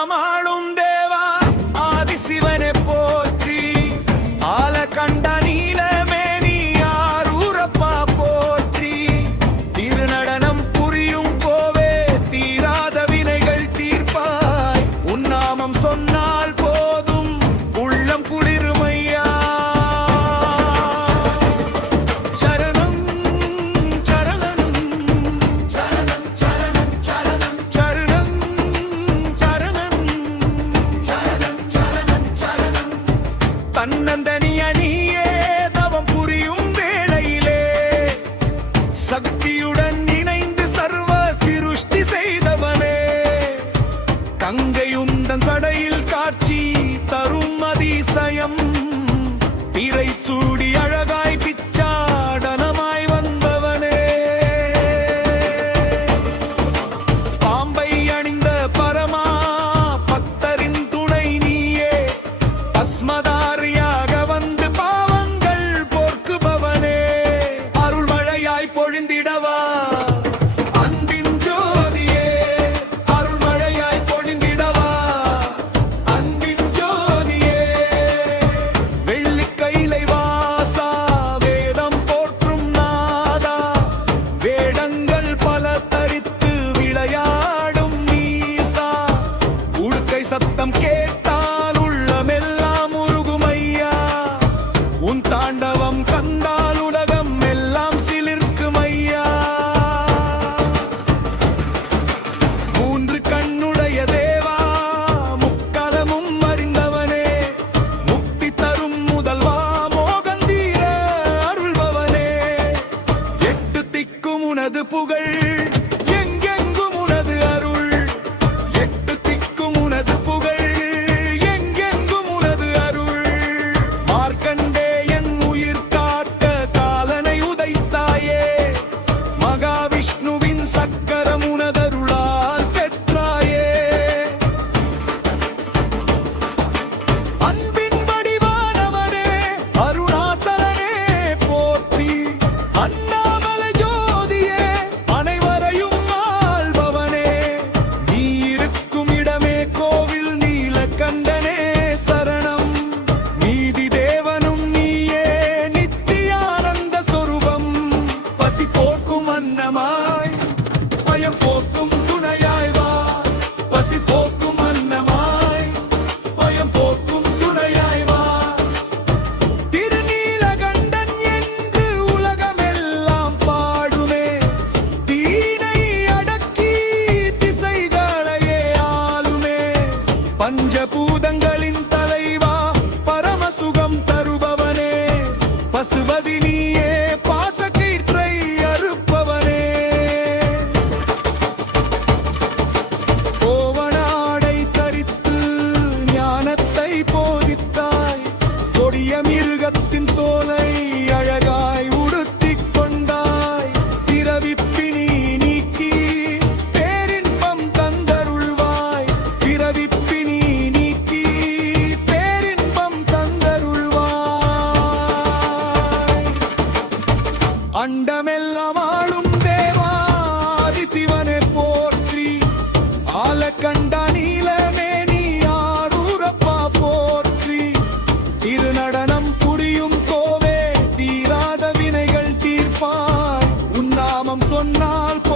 നാമാളും கங்கை உந்தன் சடையில் காட்சி தரும் அதிசயம். திரை சூடி அழகாய் பிச்சாடனமாய் வந்தவனே. பாம்பை அணிந்த பரமா பக்தரின் துணை நீயே. பஸ்மதா புகழ் அன்னமாய் பயம் போக்கும் துணையாய் வா. பசி போக்கும் அன்னமாய் பயம் போக்கும் துணையாய் வா. திருநீலகண்டன் என்று உலகமெல்லாம் பாடுமே. தீனை அடக்கி திசைகளையே ஆளுமே. பஞ்சபூதங்கள் con algo.